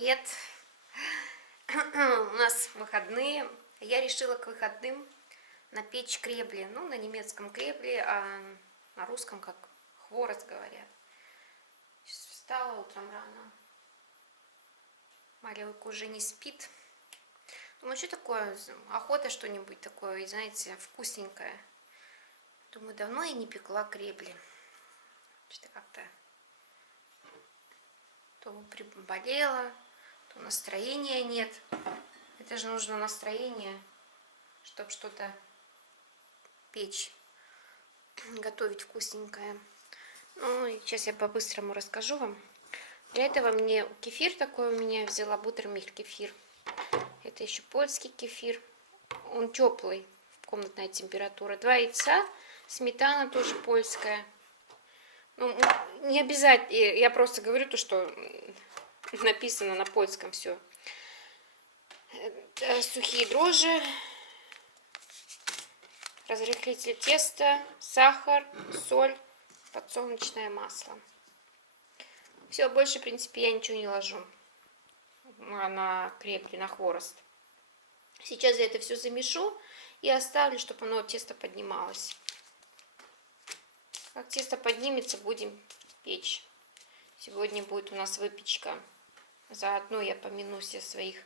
Привет! У нас выходные. Я решила к выходным напечь кребли. Ну, на немецком кребли, а на русском как хворост говорят. Сейчас встала утром рано. Малевка уже не спит. Думаю, что такое? Охота что-нибудь такое, знаете, вкусненькое. Думаю, давно я не пекла кребли. Что-то как-то то приболела, то настроения нет. Это же нужно настроение, чтобы что-то печь, готовить вкусненькое. Ну, и сейчас я по-быстрому расскажу вам. Для этого мне кефир такой у меня взяла, бутермилк кефир. Это еще польский кефир. Он теплый, комнатная температура. 2 яйца, сметана тоже польская. Ну, не обязательно, я просто говорю то, что написано на польском все. Сухие дрожжи, разрыхлитель теста, сахар, соль, подсолнечное масло. Все, больше, в принципе, я ничего не ложу на крепкий, на хворост. Сейчас я это все замешу и оставлю, чтобы оно тесто поднималось. Как тесто поднимется, будем печь. Сегодня будет у нас выпечка. Заодно я помяну всех своих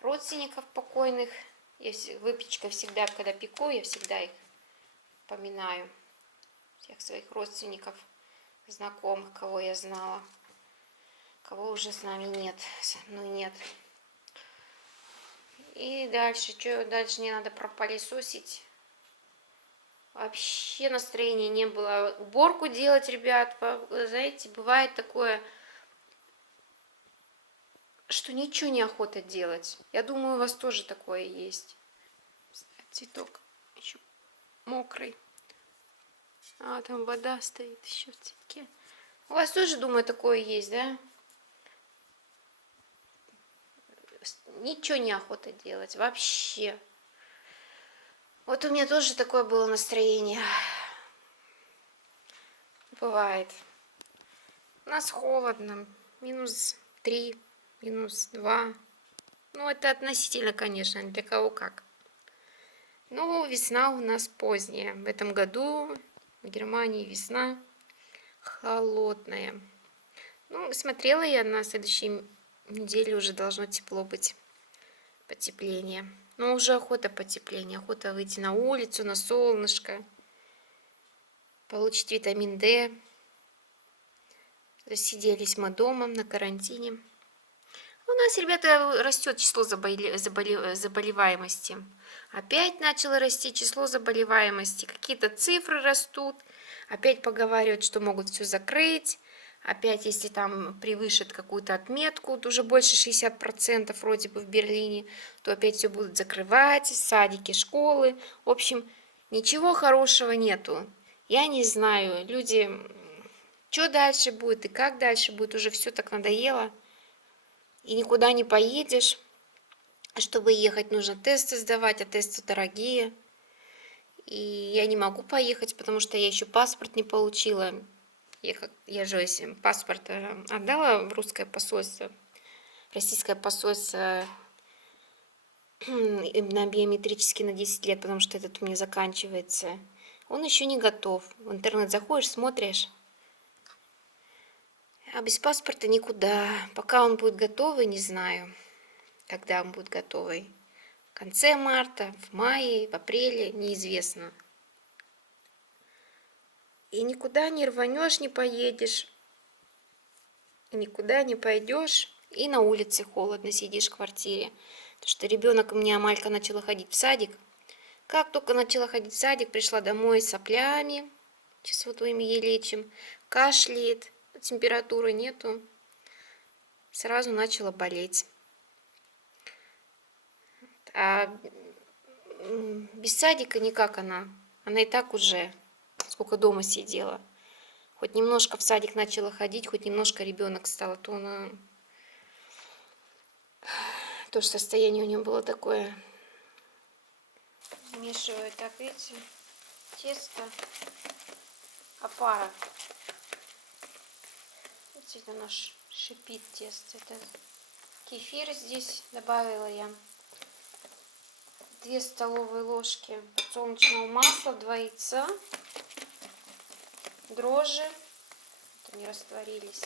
родственников покойных. Выпечка всегда, когда пеку, я всегда их поминаю. Всех своих родственников, знакомых, кого я знала. Кого уже с нами нет, со мной нет. И дальше, что дальше не надо пропылесосить. Вообще настроения не было. Уборку делать, ребят, знаете, бывает такое, что ничего не охота делать. Я думаю, у вас тоже такое есть. Цветок еще мокрый. А, там вода стоит еще в цветке. У вас тоже, думаю, такое есть, да? Ничего не охота делать, вообще. Вот у меня тоже такое было настроение. Бывает. У нас холодно. -3, -2. Ну, это относительно, конечно, для кого как. Ну, весна у нас поздняя. В этом году в Германии весна холодная. Ну, смотрела я, на следующей неделе уже должно тепло быть. Потепление. Но уже охота потепления. Охота выйти на улицу, на солнышко. Получить витамин D. Засиделись мы дома на карантине. У нас, ребята, растет число заболеваемости. Опять начало расти число заболеваемости. Какие-то цифры растут. Опять поговаривают, что могут все закрыть. Опять, если там превышит какую-то отметку, уже больше 60% вроде бы в Берлине, то опять все будут закрывать, садики, школы. В общем, ничего хорошего нету. Я не знаю, люди, что дальше будет и как дальше будет, уже все так надоело. И никуда не поедешь. Чтобы ехать, нужно тесты сдавать, а тесты дорогие. И я не могу поехать, потому что я еще паспорт не получила. Я же паспорт отдала в русское посольство, российское посольство на биометрический на 10 лет, потому что этот у меня заканчивается. Он еще не готов. В интернет заходишь, смотришь. А без паспорта никуда. Пока он будет готовый, не знаю, когда он будет готовый. В конце марта, в мае, в апреле, неизвестно. И никуда не рванешь, не поедешь. И никуда не пойдешь. И на улице холодно, сидишь в квартире. Потому что ребенок у меня, Малька, начала ходить в садик. Как только начала ходить в садик, пришла домой с соплями. Сейчас вот мы ей лечим. Кашляет, температуры нету. Сразу начала болеть. А без садика никак она. Она и так уже сколько дома сидела. Хоть немножко в садик начала ходить, хоть немножко ребенок стал, то она... Тоже состояние у нее было такое. Смешиваю так, видите, тесто, опара. Видите, оно шипит тесто. Это Кефир здесь добавила я 2 столовые ложки подсолнечного масла, 2 яйца, дрожжи, это не растворились,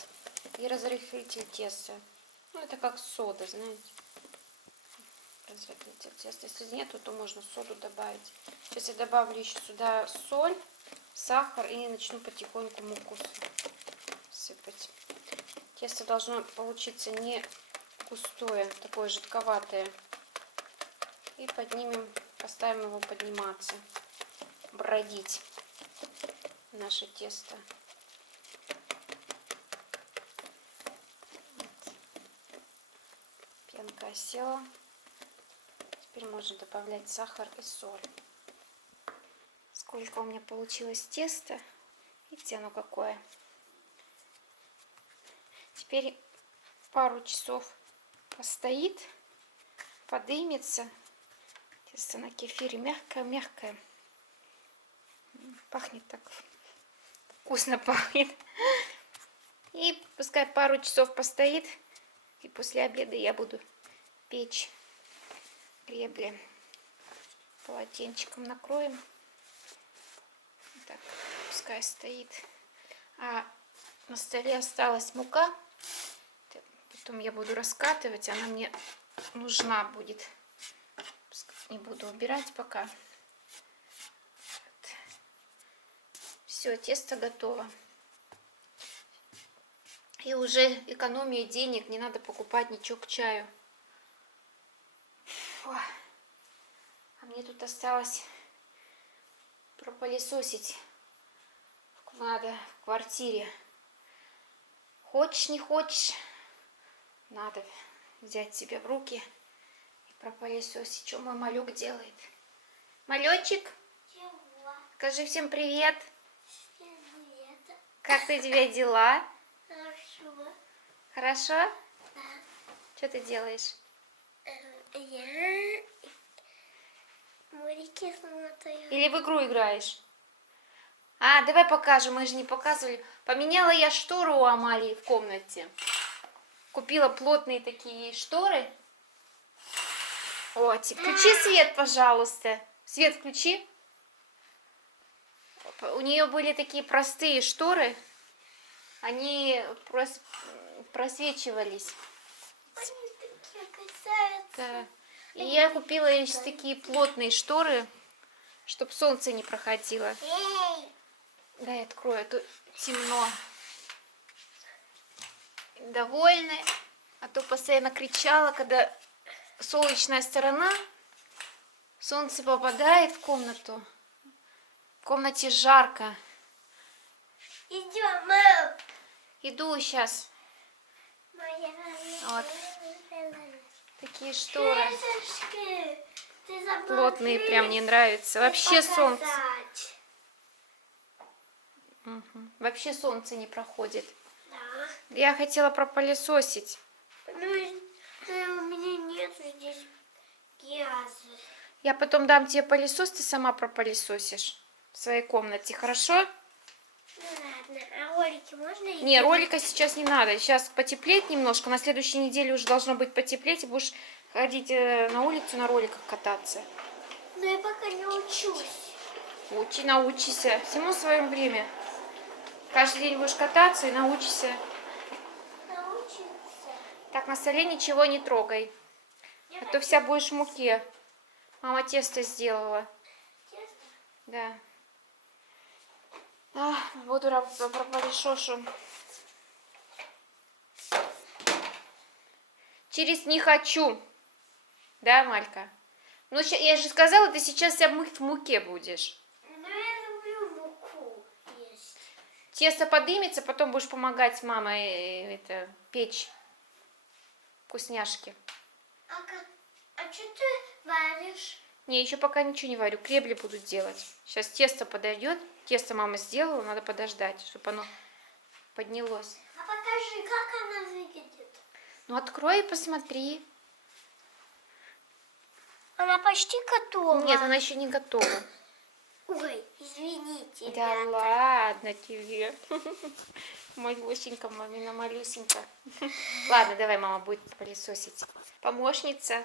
и разрыхлитель теста. Ну, это как сода, знаете. Разрыхлитель теста. Если нету, то можно соду добавить. Сейчас я добавлю еще сюда соль, сахар и начну потихоньку муку сыпать. Тесто должно получиться не густое, такое жидковатое. И поднимем, поставим его подниматься, бродить наше тесто. Пенка осела. Теперь можно добавлять сахар и соль. Сколько у меня получилось теста. Видите, оно какое. Теперь пару часов постоит, подымется. Тесто на кефире мягкое-мягкое. Пахнет так вкусно пахнет. И пускай пару часов постоит. И после обеда я буду печь гребли. Полотенчиком накроем. Так, пускай стоит. А на столе осталась мука. Потом я буду раскатывать. Она мне нужна будет. Не буду убирать пока. Вот. Все, тесто готово. И уже экономия денег. Не надо покупать ничего к чаю. Фу. А мне тут осталось пропылесосить. Надо в квартире. Хочешь, не хочешь, надо взять себя в руки и пропылесосить. Что мой малек делает? Малечек? Чего? Скажи всем привет. Всем привет. Как ты, тебя дела? Хорошо. Хорошо? Да. Что ты делаешь? Я мультики смотрю. Или в игру играешь? А, давай покажем, мы же не показывали. Поменяла я штору у Амалии в комнате. Купила плотные такие шторы. О, включи свет, пожалуйста. Свет включи. У нее были такие простые шторы. Они просвечивались. Они такие касаются. Да. И я купила еще такие плотные шторы, чтобы солнце не проходило. Эй! Дай открою, а то темно. Довольны, а то постоянно кричала, когда солнечная сторона, солнце попадает в комнату. В комнате жарко. Идем, мам. Иду сейчас. Моя. Вот. Такие шторы. Крышечки. Ты забыла Плотные, прям мне нравятся. Вообще солнце. Угу. Вообще солнце не проходит. Да. Я хотела пропылесосить. Ну, у меня нет здесь грязи. Я потом дам тебе пылесос, ты сама пропылесосишь в своей комнате, хорошо? Ну ладно, а ролики можно? Не, ролика сейчас не надо. Сейчас потеплеет немножко. На следующей неделе уже должно быть потеплеть. И будешь ходить на улицу на роликах кататься. Но я пока не учусь. Научишься. Всему свое время. Каждый день будешь кататься и научишься. Научиться. Так, на столе ничего не трогай. А то вся будешь в муке. Мама тесто сделала. Честно? Да. Буду пропылесошу. Через не хочу. Да, Малька? Ну, я же сказала, ты сейчас вся в муке будешь. Но я люблю муку есть. Тесто подымется, потом будешь помогать маме это, печь вкусняшки. А что ты варишь? Не, еще пока ничего не варю. Кребли буду делать. Сейчас тесто подойдет. Тесто мама сделала, надо подождать, чтобы оно поднялось. А покажи, как она выглядит. Ну, открой и посмотри. Она почти готова. Нет, она еще не готова. Ой, извините, Да ребята. ладно тебе. Малюсенька, мамина малюсенька. Ладно, давай, мама будет пылесосить. Помощница.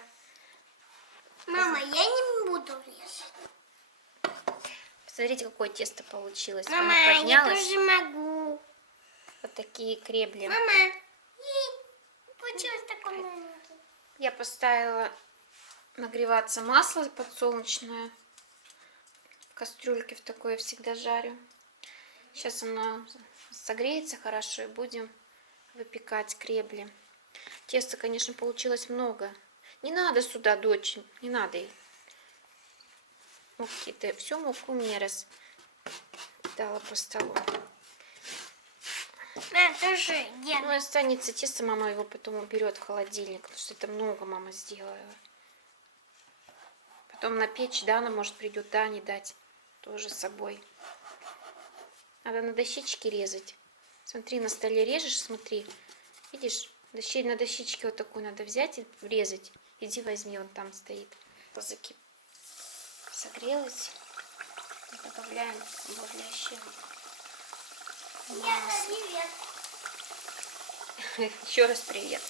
Мама, я не буду резать. Посмотрите, какое тесто получилось. Мама, Оно я поднялось. тоже могу. Вот такие кребли. Мама, получилось такое маленькое. Я поставила нагреваться масло подсолнечное. В кастрюльке в такое всегда жарю. Сейчас оно согреется хорошо и будем выпекать кребли. Теста, конечно, получилось много. Не надо сюда, дочь, не надо ей. Муки, ты всю муку мне раскидала по столу. Мама, тоже Ну, делай. останется тесто, мама его потом уберет в холодильник, потому что это много мама сделала. Потом на печь Дана, может, придет Дане дать тоже с собой. Надо на дощечке резать. Смотри, на столе режешь, смотри. Видишь, на дощечке вот такую надо взять и врезать. Иди возьми, он там стоит. Согрелась. Добавляем бурлящее масло. Привет. Еще раз привет.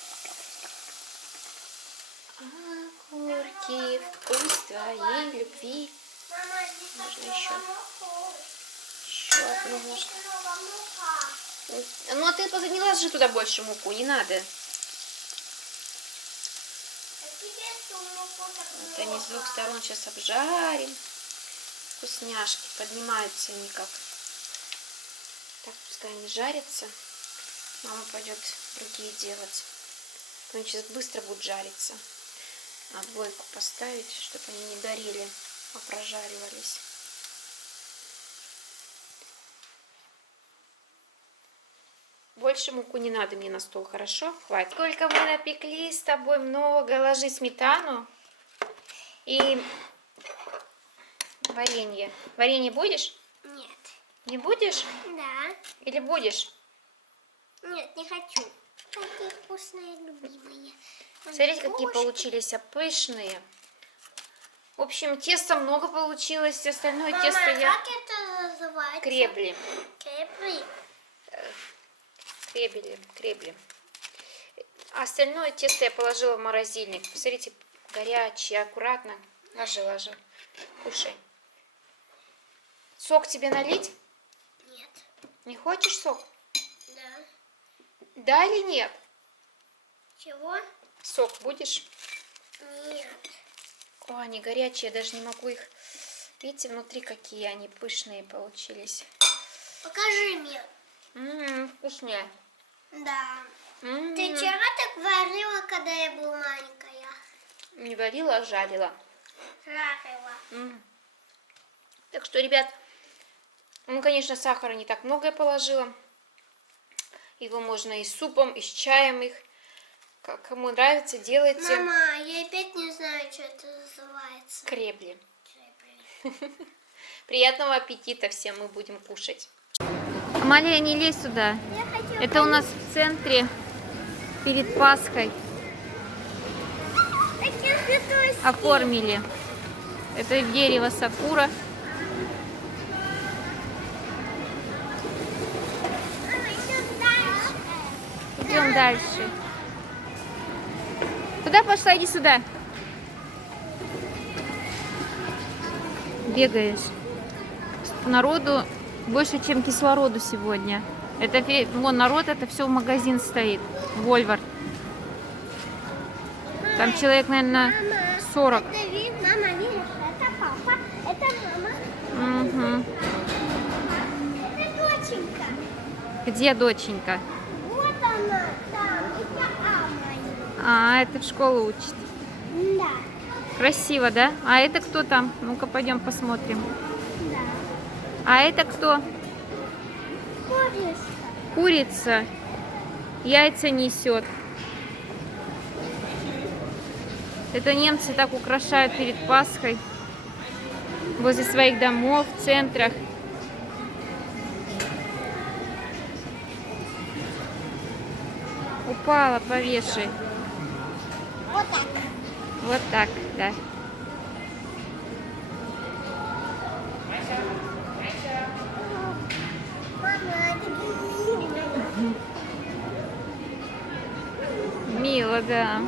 Огурки, вкус твоей любви. Мама, здесь Можно такая еще. мука. Еще одну ложку. Снова мука. Ну, а ты не ложи туда больше муку, не надо. А тебе что, муку так Вот они с двух много? сторон сейчас обжарим. Вкусняшки поднимаются никак. Так, пускай они жарятся. Мама пойдет другие делать. Они сейчас быстро будут жариться. Надо двойку поставить, чтобы они не горели, а прожаривались. Больше муку не надо мне на стол, хорошо? Хватит. Сколько мы напекли с тобой, много. Ложи сметану и варенье. Варенье будешь? Нет. Не будешь? Да. Или будешь? Нет, не хочу. Какие вкусные, любимые. Смотрите, какие Бабушки. получились пышные. В общем, теста много получилось. Остальное Мама, тесто я... как это называется? Кребли. Кребли. Кребли. Остальное тесто я положила в морозильник. Посмотрите, горячее, аккуратно. Ложи. Кушай. Сок тебе налить? Нет. Не хочешь сок? Да. Да или нет? Чего? Сок будешь? Нет. О, они горячие, я даже не могу их... Видите, внутри какие они пышные получились. Покажи мне. Вкуснее. Да. Ты вчера так варила, когда я была маленькая? Не варила, а жарила. Жарила. Так что, ребят, ну, конечно, сахара не так много я положила. Его можно и с супом, и с чаем их. Кому нравится, делайте. Мама, я опять не знаю, что это называется. Кребли. Кребли. Приятного аппетита всем, мы будем кушать. Амалия, не лезь сюда. Я хочу Это у нас в центре перед Пасхой такие цветочки. оформили. Это дерево сакура. Мама, идем дальше. Идем дальше. Куда пошла? Иди сюда. Бегаешь. Народу больше, чем кислороду сегодня. Это вон народ, это все в магазин стоит. Вольвар. Там человек, наверное, 40. Это вид, мама, видишь, это папа, это мама, Угу. это доченька. Где доченька? Вот она, там, это Амай. А, это в школу учит. Да, Красиво, да? А это кто там? Ну-ка, пойдем посмотрим. да. А это кто? Куришка. Курица. Яйца несет. Это немцы так украшают перед Пасхой. Возле своих домов, в центрах. Упала, повешай. Вот так. Вот так, да. дело, да.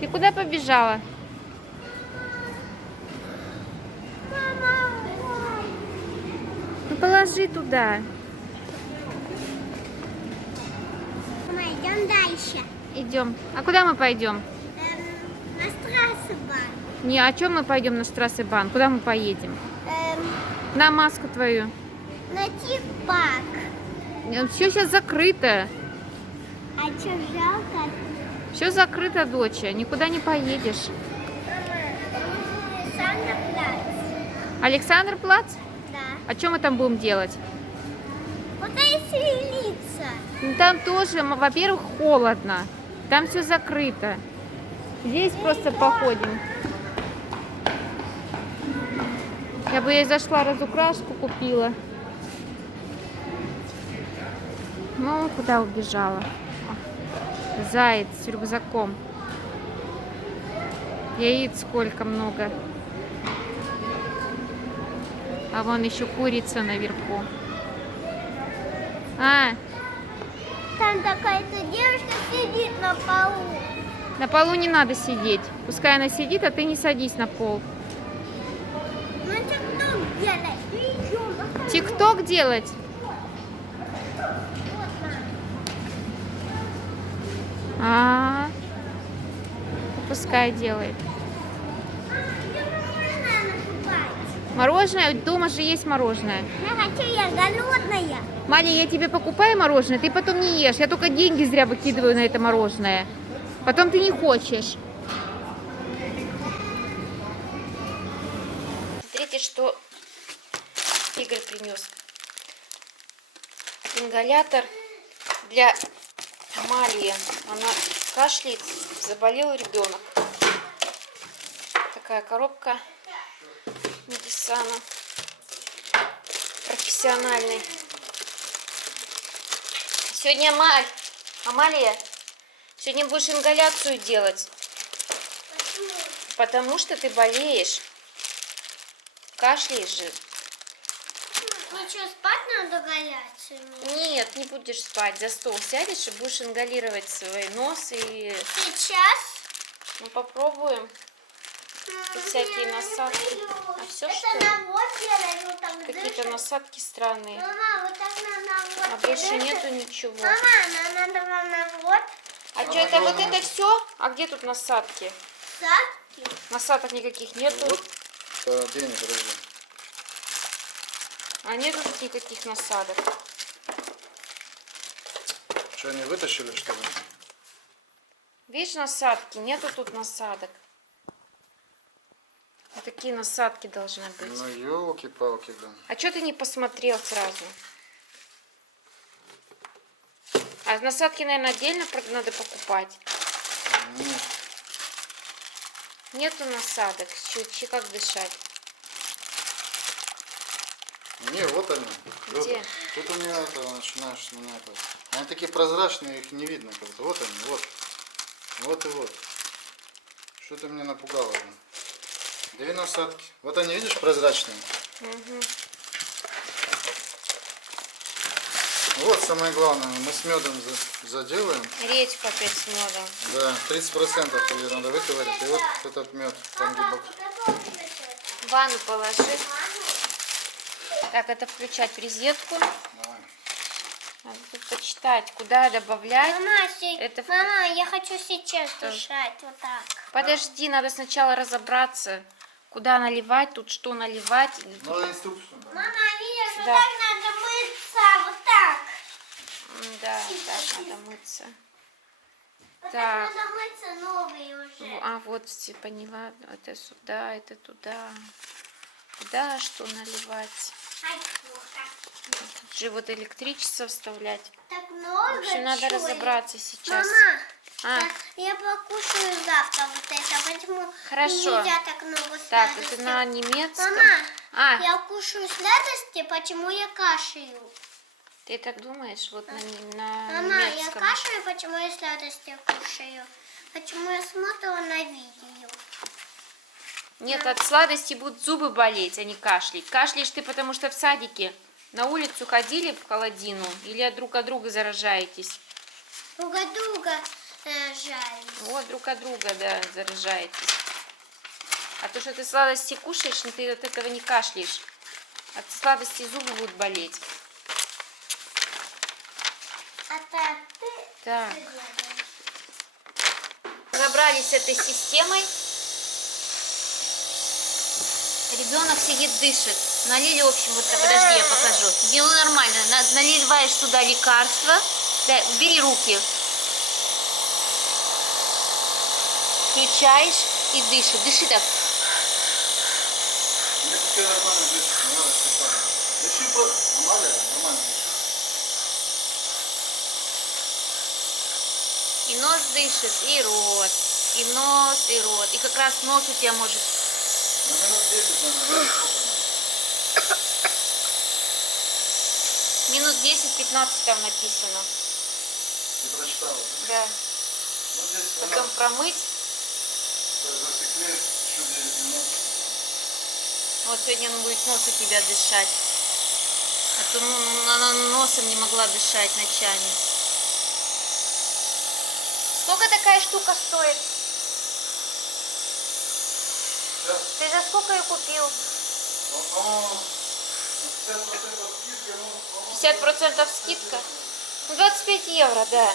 Ты куда побежала? Ну положи туда. Мама, идем дальше. Идем. А куда мы пойдем? На Страсбан. Не, о чем мы пойдем на Штрассебан? Куда мы поедем? На маску твою. На Тик-Пак. Все сейчас закрыто. А что, жалко? Все закрыто, доча. Никуда не поедешь. Александр Плац? Да. А что мы там будем делать? Вот и селиться. Ну, там тоже, во-первых, холодно. Там все закрыто. Здесь просто походим. Я бы ей зашла, разукрашку купила. Ну, куда убежала? Заяц с рюкзаком. Яиц сколько много. А вон еще курица наверху. Там такая-то девушка сидит на полу. На полу не надо сидеть. Пускай она сидит, а ты не садись на пол. Ну, тик-ток делать. Идем. Тик-ток делать? А, пускай делает. Мороженое? Дома же есть мороженое. Я хочу, я голодная. Маня, я тебе покупаю мороженое, ты потом не ешь. Я только деньги зря выкидываю на это мороженое. Потом ты не хочешь. Смотрите, что Игорь принес. Ингалятор для Малии. Она кашляет, заболел ребенок. Такая коробка Медисана. Профессиональный. Сегодня Амалия, сегодня будешь ингаляцию делать. Потому что ты болеешь. Кашляешь же. Ну что, спать надо голяться? Нет, не будешь спать. За стол сядешь и будешь ингалировать свой нос и... Сейчас? Ну, попробуем. Тут всякие насадки. А все это что ли? на вот делать, вот так Какие-то дышать. насадки странные. Мама, вот так на вот А больше дышать. нету ничего. Мама, надо вам на вот. А что это вот это все? А где тут насадки? Садки. Насадок никаких нету. Вот денег, подожди. А нету тут никаких насадок. Что, они вытащили, что ли? Видишь насадки? Нету тут насадок. Вот такие насадки должны быть. Ну, елки-палки, да. А что ты не посмотрел сразу? А насадки, наверное, отдельно надо покупать. Нет. Нету насадок. Как дышать? Не, вот они. Где? Тут у меня это начинаешь с меня это. Они такие прозрачные, их не видно как-то. Вот они, вот. Вот и вот. Что ты меня напугала? Две насадки. Вот они, видишь, прозрачные. Угу. Вот самое главное. Мы с медом заделаем. Редьку опять с медом. Да, 30% тебе надо выковырять. И вот этот мед. Там глубоко. В ванну положи. Так, это включать в розетку. Давай. Надо тут почитать, куда добавлять. Это Мама, я хочу сейчас дышать вот так. Подожди, надо сначала разобраться, куда наливать, тут что наливать. Надо инструкцию. Мама, видишь, вот Да. так надо мыться, вот так. Да, так надо мыться. Вот Так. так надо мыться новые уже. А вот все поняла, это сюда, это туда. Куда что наливать? Ай, плохо. Тут же вот электричество вставлять. Так В много общем, надо чего. разобраться сейчас. Мама, А. я покушаю завтра вот это, поэтому Хорошо. нельзя так много Так, сладостей. это на немецком. Мама, я кушаю сладости, почему я кашляю? Ты так думаешь? Вот на Мама, я немецком. кашляю, почему я сладости кушаю? Почему я смотрю на видео? Нет, от сладости будут зубы болеть, а не кашлять. Кашляешь ты, потому что в садике на улицу ходили в холодину или друг от друга заражаетесь? Друг от друга жались. Вот, друг от друга, да, заражаетесь. А то, что ты сладости кушаешь, ты от этого не кашляешь. От сладости зубы будут болеть. А так ты Так, что делаешь? разобрались с этой системой. Ребенок сидит, дышит. Налили, в общем, вот, подожди, я покажу. Ну, нормально. Наливаешь туда лекарство. Да, бери руки. Включаешь и дыши. Дыши так. Мне теперь нормально дышит, не надо специально. Дыши просто, нормально, нормально дыши. И нос дышит, и рот. И нос, и рот. И как раз нос у тебя может... На минут 10, наверное, Минут 10-15 там написано. ты прочитала, да? Да. Ну, 10 Потом минут промыть. засекли, еще 9 минут. Вот сегодня он будет нос у тебя дышать. А то она носом не могла дышать ночами. Сколько такая штука стоит? Сейчас, Ты за сколько ее купил? по-моему, 50% скидка, ну, по-моему, 50% скидка? Ну, 25 евро, да.